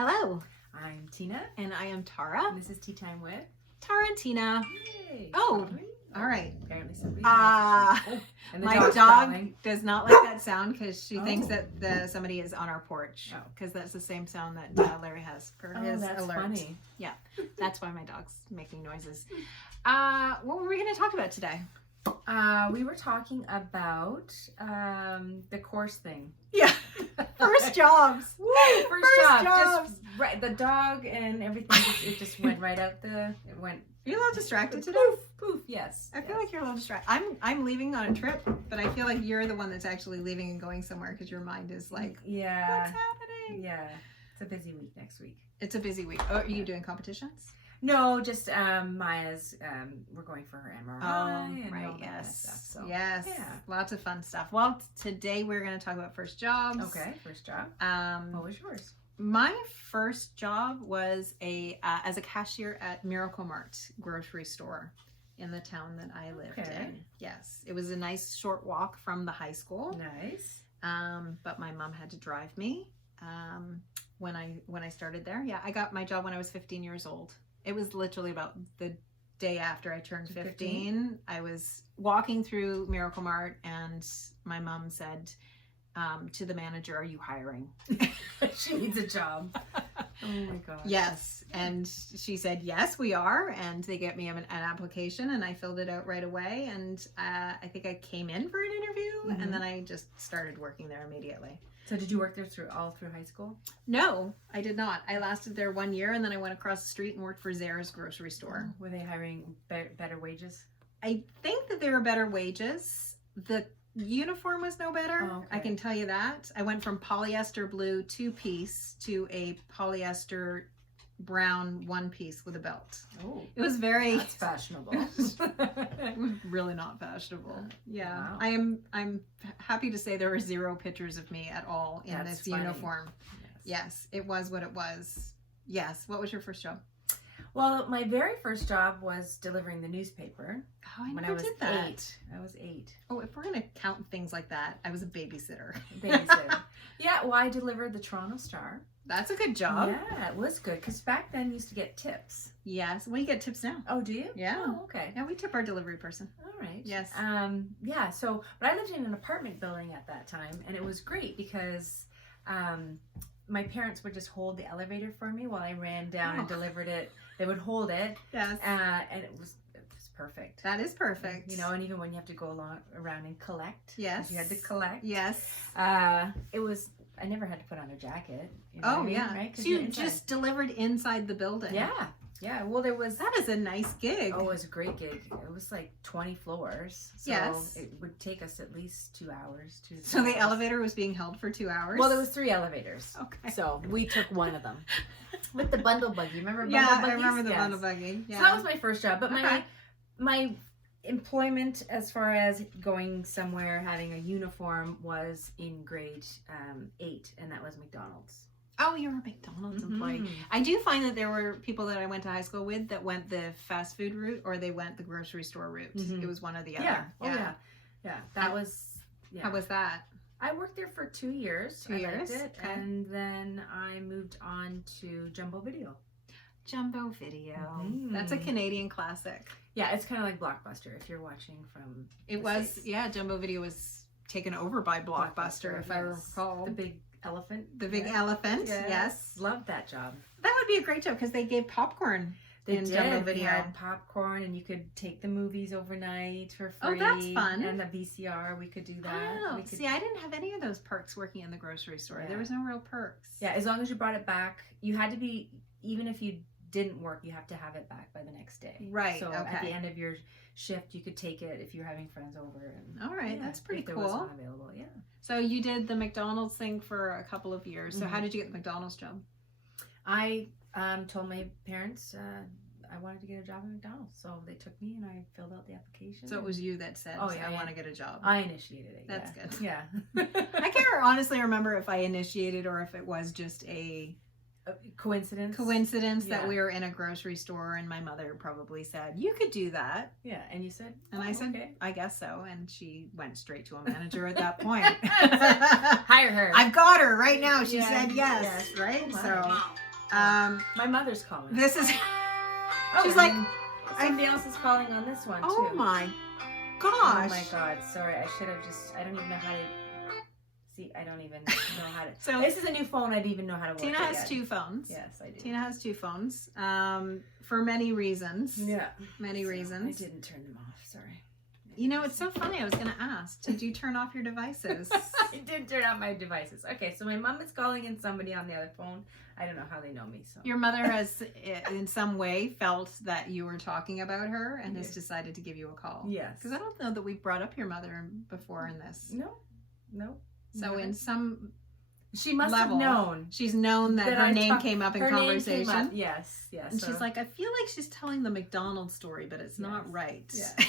Hello, I'm Tina. and I am Tara. And this is Tea Time with Tara and Tina. Yay. Oh, Sorry. all right. Apparently somebody's and the My dog's dog growling. does not like that sound because she thinks Oh. that somebody is on our porch. Oh. Because that's the same sound that Larry has for Oh, his that's alert. funny. That's why my dog's making noises. What were we going to talk about today? We were talking about the course thing. Yeah, first jobs. Woo, first First job. jobs. Just right, the dog and everything. It just went right out the. It went. Are you a little distracted today? Poof, poof. Yes. I feel like you're a little distracted. I'm leaving on a trip, but I feel like you're the one that's actually leaving and going somewhere because your mind is like, Yeah. what's happening? Yeah. It's a busy week next week. It's a busy week. Oh, are you doing competitions? No, just Maya's. We're going for her MRI. and right. all that kind of Yes. stuff, so. Yes. Yeah. Lots of fun stuff. Well, today we're going to talk about first jobs. Okay. First job. What was yours? My first job was as a cashier at Miracle Mart grocery store in the town that I lived Okay. in. Yes, it was a nice short walk from the high school. Nice. But my mom had to drive me when I started there. Yeah, I got my job when I was 15 years old. It was literally about the day after I turned 15. I was walking through Miracle Mart and my mom said to the manager, "Are you hiring?" She needs a job. Oh my god. Yes. And she said, "Yes, we are." And they get me an application and I filled it out right away. And I think I came in for an interview and then I just started working there immediately. So did you work there all through high school? No, I did not. I lasted there 1 year and then I went across the street and worked for Zara's grocery store. Were they hiring better wages? I think that they were better wages. The uniform was no better. Oh, okay. I can tell you that. I went from polyester blue 2-piece to a polyester brown 1-piece with a belt. Oh, It was very that's fashionable. it was really not fashionable. Yeah. Wow. I'm happy to say there were 0 pictures of me at all in That's this funny. uniform. Yes. Yes, it was what it was. Yes. What was your first job? Well, my very first job was delivering the newspaper Oh, I when never I was did that. 8. I was 8. Oh, if we're gonna count things like that, I was a babysitter. Babysitter. Yeah, well, I delivered the Toronto Star. That's a good job. Yeah, it was good because back then you used to get tips. Yes. Well, you get tips now. Oh, do you? Yeah. Oh, okay. Yeah, we tip our delivery person. All right. Yes. Yeah. So, but I lived in an apartment building at that time, and it was great because my parents would just hold the elevator for me while I ran down and Oh. delivered it. They would hold it, Yes. and it was perfect. That is perfect. You know, and even when you have to go around and collect. 'cause Yes. You had to collect. Yes. It was. I never had to put on a jacket. You know what Oh, I mean, yeah. Right? 'Cause So you you're inside. just delivered inside the building. Yeah. Yeah. Well, there was. That is a nice gig. Oh, it was a great gig. It was like 20 floors. So Yes. it would take us at least 2 hours. So the elevator was being held for 2 hours? Well, there was 3 elevators. Okay. So we took one of them. With the bundle buggy. Remember bundle Yeah, buggies? I remember the Yes. bundle buggy. Yeah. So that was my first job. But Okay. my employment as far as going somewhere, having a uniform, was in grade 8. And that was McDonald's. Oh, you're a McDonald's employee. Mhm. I do find that there were people that I went to high school with that went the fast food route or they went the grocery store route. Mhm. It was one or the other. Yeah. Oh, yeah. Yeah. That was... Yeah. How was that? I worked there for 2 years. 2 I years? liked it. Okay. And then I moved on to Jumbo Video. Jumbo Video. Mhm. That's a Canadian classic. Yeah, it's kind of like Blockbuster if you're watching from It the was, States. yeah, Jumbo Video was taken over by Blockbuster, if I yes. recall. The big elephant. The big yeah. elephant, yes. Loved that job. That would be a great job because they gave popcorn They in did. Jumbo They Video. had popcorn and you could take the movies overnight for Oh, free. that's fun. And the VCR, we could do that. Oh, We could, see, I didn't have any of those perks working in the grocery store. Yeah. There was no real perks. yeah, as long as you brought it back, you had to be, even if you didn't work, you have to have it back by the next day. Right, So at the okay. end of your shift, you could take it if you're having friends over. And, All right, yeah, that's pretty if there was cool. one available, yeah. So you did the McDonald's thing for a couple of years. So how Mhm. did you get the McDonald's job? I told my parents I wanted to get a job at McDonald's, so they took me and I filled out the application. So it was you that said, Oh, yeah, I yeah. want to get a job. I initiated it. That's yeah. good. Yeah. I can't honestly remember if I initiated or if it was just a Coincidence. coincidence Yeah. that we were in a grocery store and my mother probably said, you could do that. Yeah, and you said. And oh, I said, okay. I guess so. And she went straight to a manager at that point. Hire her. I've got her right now. She Yeah, said yes, yes. right? Oh, my. So My mother's calling. This is. Oh, She's and like, then somebody else is calling on this one too. oh my gosh. Oh my god, sorry. I should have just, I don't even know how to, see, I don't even know how to. So this is a new phone, I didn't even know how to work Tina it has yet. 2 phones. Yes, I do. Tina has 2 phones. For many reasons. Yeah. Many So, reasons. I didn't turn them off, sorry. You know, it's so funny. I was going to ask, did you turn off your devices? I did turn off my devices. Okay, so my mom is calling in somebody on the other phone. I don't know how they know me, so. Your mother has, in some way, felt that you were talking about her and has Yes. decided to give you a call. Yes. Because I don't know that we've brought up your mother before in this. No. So Never. in some She must level, have known. she's known that her I name talk- came up in her name conversation. came up. Yes. And so- she's like, I feel like she's telling the McDonald's story, but it's not Yes. right. Yeah.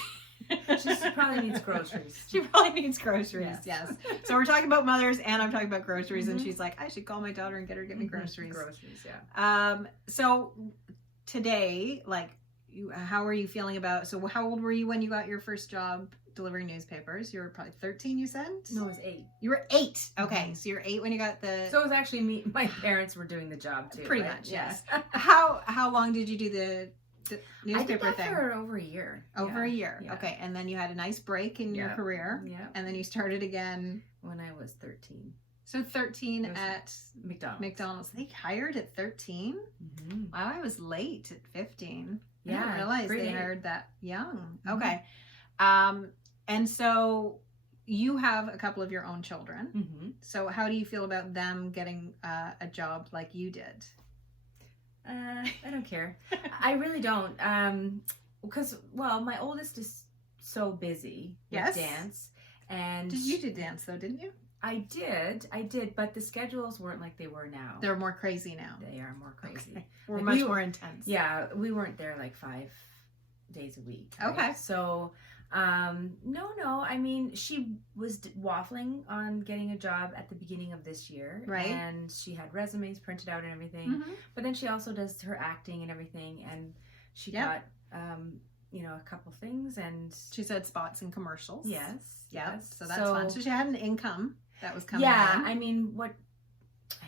She probably needs groceries. She probably needs groceries, Yes. yes. So we're talking about mothers and I'm talking about groceries, and Mhm. she's like, I should call my daughter and get her to get me groceries. Groceries, yeah. So today, like, how are you feeling about, so how old were you when you got your first job delivering newspapers? You were probably 13, you said? No, it was 8. You were 8. Okay, Mhm. so you're 8 when you got the, So it was actually me. My parents were doing the job too. Pretty right? much, Yeah. yes. how long did you do the newspaper I did that thing? for over a year. Over Yeah. a year. Yeah. Okay, and then you had a nice break in your Yeah. career, Yeah. and then you started again. When I was 13. So 13 It was at McDonald's. McDonald's. They hired at 13? Mhm. Wow, I was late at 15. I Yeah, didn't realize grade they 8. hired that young. Mhm. Okay. And so you have a couple of your own children. Mhm. So how do you feel about them getting a job like you did? I don't care. I really don't. Because, well, my oldest is so busy Yes. with dance. And You did dance though, didn't you? I did, but the schedules weren't like they were now. They're more crazy now. They are more crazy. Okay. We're Like, much we- more intense. Yeah, we weren't there like 5 days a week. right? Okay. So, no. I mean, she was waffling on getting a job at the begining of this year. Right. And she had resumes printed out and everything. Mhm. But then she also does her acting and everything. And she Yep. got, a couple things. And She said spots in commercials. yes. Yeah. yes. So that's fun. So she had an income that was coming yeah, in. I mean, I don't want to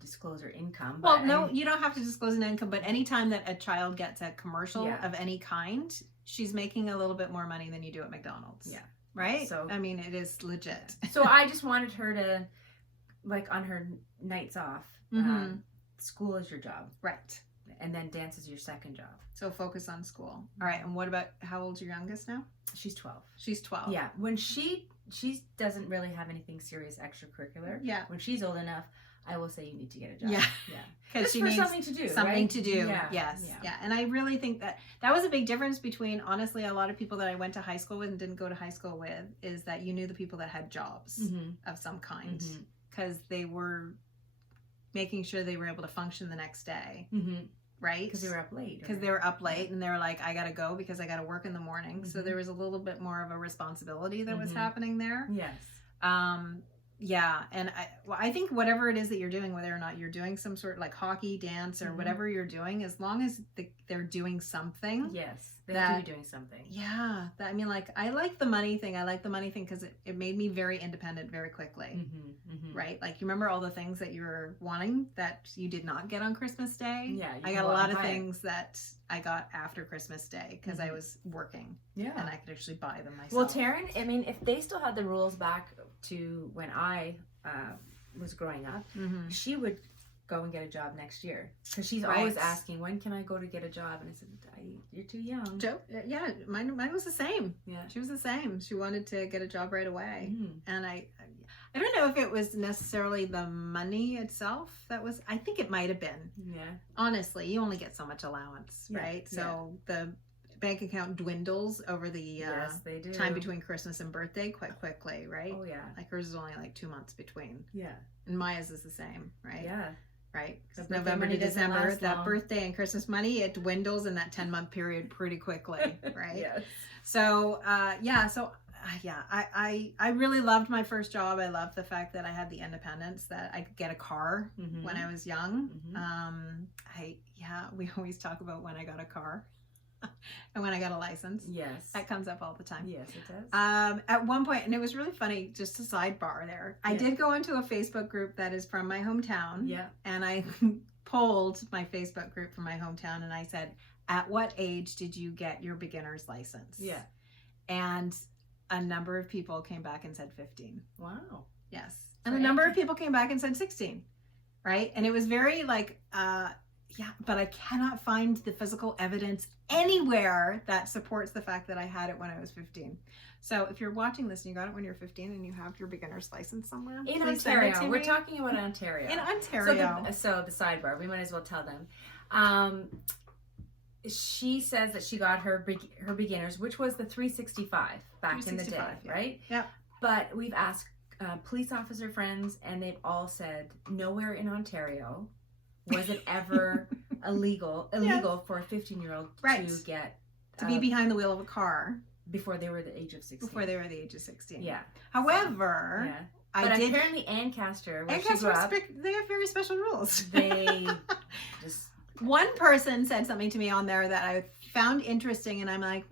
disclose her income. Well, but no, you don't have to disclose an income, but anytime that a child gets a commercial Yeah. of any kind, she's making a little bit more money than you do at McDonald's. Yeah. Right? So- I mean, it is legit. So I just wanted her to, like, on her nights off, Mhm. school is your job, Right. and then dance is your second job. So focus on school. All right. And what about, how old's your youngest now? She's 12. She's 12. Yeah, when she doesn't really have anything serious extracurricular. Yeah. When she's old enough, I will say you need to get a job. Yeah. yeah. Because Just she for needs something to do. something right? to do. Yeah. Yes. Yeah. Yeah. And I really think that was a big difference between, honestly, a lot of people that I went to high school with and didn't go to high school with, is that you knew the people that had jobs Mhm. of some kind, Mhm. because they were making sure they were able to function the next day. Mhm. Right? Because they were up late. Because they were up late and they were like, I gotta go because I gotta work in the morning. So Mhm. there was a little bit more of a responsibility that was Mhm. happening there. Yes. Yeah, and I think whatever it is that you're doing, whether or not you're doing some sort of like hockey, dance, or Mhm. whatever you're doing, as long as they're doing something. Yes. They have to be doing something. Yeah, I mean, like, I like the money thing. I like the money thing because it made me very independent very quickly. Mm-hmm. Right? Like, you remember all the things that you were wanting that you did not get on Christmas Day? Yeah. you I can got a go out lot and of buy it. things that I got after Christmas Day because I Mhm. was working Yeah. and I could actually buy them myself. Well, Taryn, I mean, if they still had the rules back to when I was growing up, Mhm. she would go and get a job next year because she's Right. always asking, when can I go to get a job? And I said, you're too young. Joe, yeah, mine was the same. Yeah. She was the same. She wanted to get a job right away. Mhm. And I don't know if it was necessarily the money itself that was, I think it might have been. Yeah. Honestly, you only get so much allowance, Yeah, right? So the bank account dwindles over the Yes, they do. time between Christmas and birthday quite quickly, right? Oh, yeah. Like hers is only like 2 months between. Yeah. And Maya's is the same, right? Yeah. Right? The 'Cause birthday November to money doesn't December, last that long. birthday and Christmas money, it dwindles in that 10-month period pretty quickly, right? Yes. So, I really loved my first job. I loved the fact that I had the independence, that I could get a car Mhm. when I was young. Mhm. We always talk about when I got a car and when I got a license. Yes. That comes up all the time. Yes, it does. At one point, and it was really funny, just a sidebar there, I Yeah. did go into a Facebook group that is from my hometown, yeah. and I polled my Facebook group from my hometown, and I said, at what age did you get your beginner's license? Yeah. And a number of people came back and said 15. Wow. Yes. And a number of people came back and said 16. Right? And it was very like, yeah, but I cannot find the physical evidence anywhere that supports the fact that I had it when I was 15. So if you're watching this and you got it when you're 15 and you have your beginner's license somewhere, In please send it Ontario. to We're me. talking about Ontario. In Ontario. So the sidebar, we might as well tell them. She says that she got her beginners, which was the 365 back in the day, 365, yeah. right? Yep. But we've asked police officer friends, and they've all said nowhere in Ontario was it ever illegal for a 15-year-old Right. to get To be behind the wheel of a car before they were the age of 16. before they were the age of 16. Yeah. However, Yeah. I But did. apparently Ancaster, where she Ancaster, grew up, they have very special rules. they just One person said something to me on there that I found interesting, and I'm like,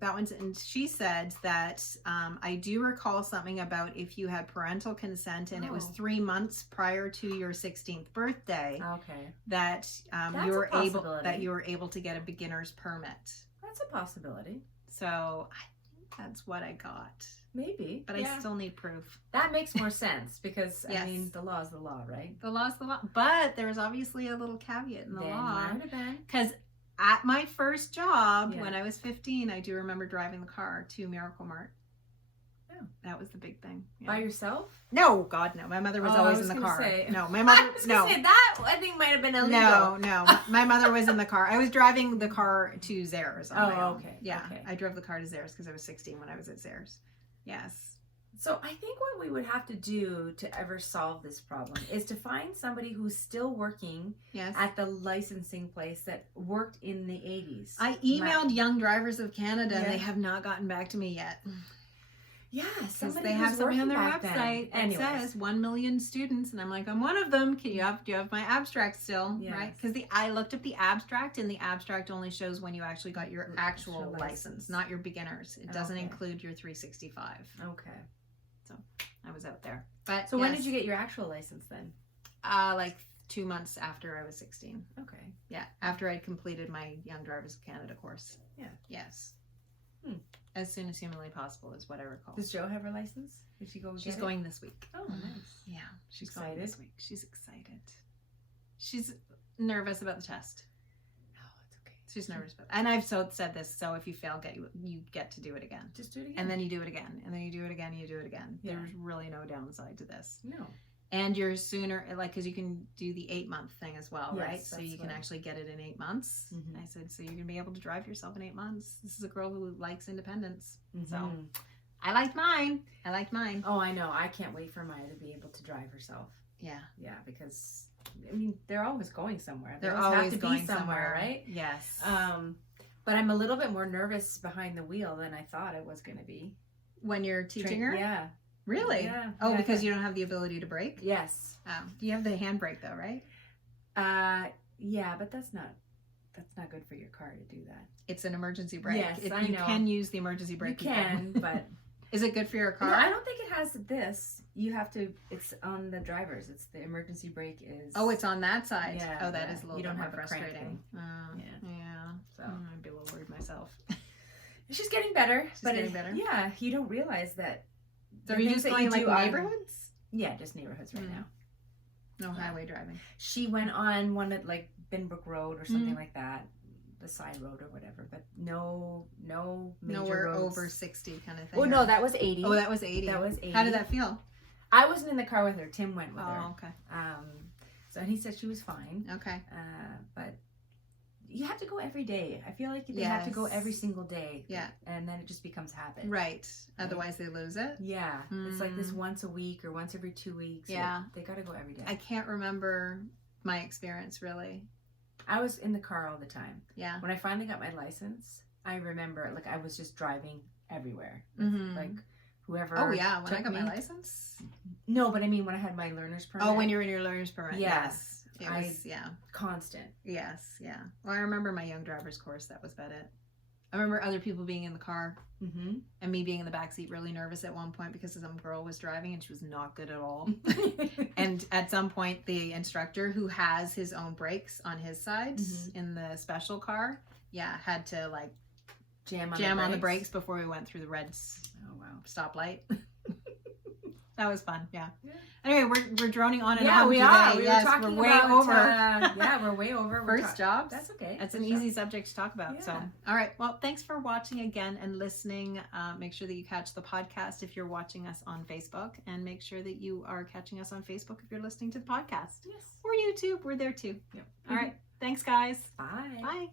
that one's. And she said that I do recall something about if you had parental consent and it was Oh. 3 months prior to your 16th birthday, okay. that That's you a were able possibility. to get a beginner's permit. That's a possibility. So I think that's what I got, Maybe. but yeah. I still need proof. That makes more sense because, Yes. I mean, the law is the law, right? The law's the law, but there's obviously a little caveat in the Then law. might have been. Because at my first job, Yeah. when I was 15, I do remember driving the car to Miracle Mart. Oh. That was the big thing. Yeah. By yourself? No, God, no. My mother was Oh, always I was in the gonna car. say. No, my mother, I was no. gonna say that I think might have been illegal. No. My mother was in the car. I was driving the car to Zares. On my own. Okay. Yeah, Okay. I drove the car to Zares because I was 16 when I was at Zares. Yes. So I think what we would have to do to ever solve this problem is to find somebody who's still working Yes. at the licensing place that worked in the 80s. I emailed Young Drivers of Canada and Yeah. they have not gotten back to me yet. Yeah, Because somebody they who have was something on working their back then. website that Anyways. says 1 million students, and I'm like, I'm one of them. Do you have my abstract still? Yes. Right? Because I looked at the abstract, and the abstract only shows when you actually got your actual Actual license, license. not your beginners. It doesn't Okay. include your 365. Okay. I was out there. But So when yes, did you get your actual license then? like 2 months after I was 16. Okay. Yeah, after I completed my Young Drivers of Canada course. Yeah. Yes. Hmm. As soon as humanly possible is what I recall. Does Joe have her license? Did she go She's get it? going this week. Oh, nice. Yeah, she's going Excited? this week. She's excited. She's nervous about the test. No, it's okay. She's nervous about, and I've said this. So if you fail, you get to do it again, Just do it again. and then you do it again, and then you do it again, and you do it again. Yeah. There's really no downside to this, No. and you're sooner because you can do the 8-month thing as well, Yes, right? So that's you can what- actually get it in 8 months. Mhm. I said, so you're gonna be able to drive yourself in 8 months. This is a girl who likes independence. So Mhm. I liked mine. I liked mine. Oh, I know. I can't wait for Maya to be able to drive herself. Yeah. Yeah, because I mean they're always going somewhere. They They're always always have to going be somewhere, right? Yes. But I'm a little bit more nervous behind the wheel than I thought I was going to be. When you're teaching her? Yeah. Really? Yeah. Oh, Yeah, because you don't have the ability to brake? Yes. You have the handbrake though, right? Yeah, but that's not good for your car to do that. It's an emergency brake. Yes, I you know. can use the emergency brake. You can, but Is it good for your car? no, I don't think it has this. You have to. It's on the drivers. It's the emergency brake is. Oh, it's on that side. Yeah, Oh, that yeah. is a little You bit don't more have a crank frustrating. Yeah. Yeah. So I'd be a little worried myself. she's getting better. She's but getting better? Yeah, you don't realize that. So the are you things just that going like do are- neighborhoods? Yeah, just neighborhoods right Mm. now. No highway driving. She went on one at like Binbrook Road or something like that, the side road or whatever. But no major Nowhere roads. over 60 kind of thing. Oh no, that was 80. Oh, that was 80. That was 80. How did that feel? I wasn't in the car with her. Tim went with her. Oh, okay. So he said she was fine. Okay. But you have to go every day. I feel like they have to go Yes. every single day. Yeah. And then it just becomes habit. Right. Otherwise they lose it. Yeah. It's like this Mm. once a week or once every 2 weeks. Yeah. They got to go every day. I can't remember my experience really. I was in the car all the time. Yeah. When I finally got my license, I remember like I was just driving everywhere. Mhm. Like whoever. Oh yeah, when I took got my me. license. No, but I mean when I had my learner's permit. Oh, when you're in your learner's permit. Yeah. Yes. It was, yeah. constant. Yes. Yeah. Well, I remember my young driver's course. That was about it. I remember other people being in the car Mm-hmm. and me being in the back seat really nervous at one point because some girl was driving and she was not good at all. And at some point, the instructor, who has his own brakes on his side in the special car, had to like jam on the brakes before we went through the red stoplight. That was fun. Yeah. Anyway, we're droning on and on. We today. are. We yes, were talking we're way about, over. we're way over. First jobs. That's okay. That's an easy subject to talk about. Yeah. So, all right. Well, thanks for watching again and listening. Make sure that you catch the podcast if you're watching us on Facebook, and make sure that you are catching us on Facebook if you're listening to the podcast. Yes. Or YouTube. We're there too. Yep. All right. Thanks, guys. Bye. Bye.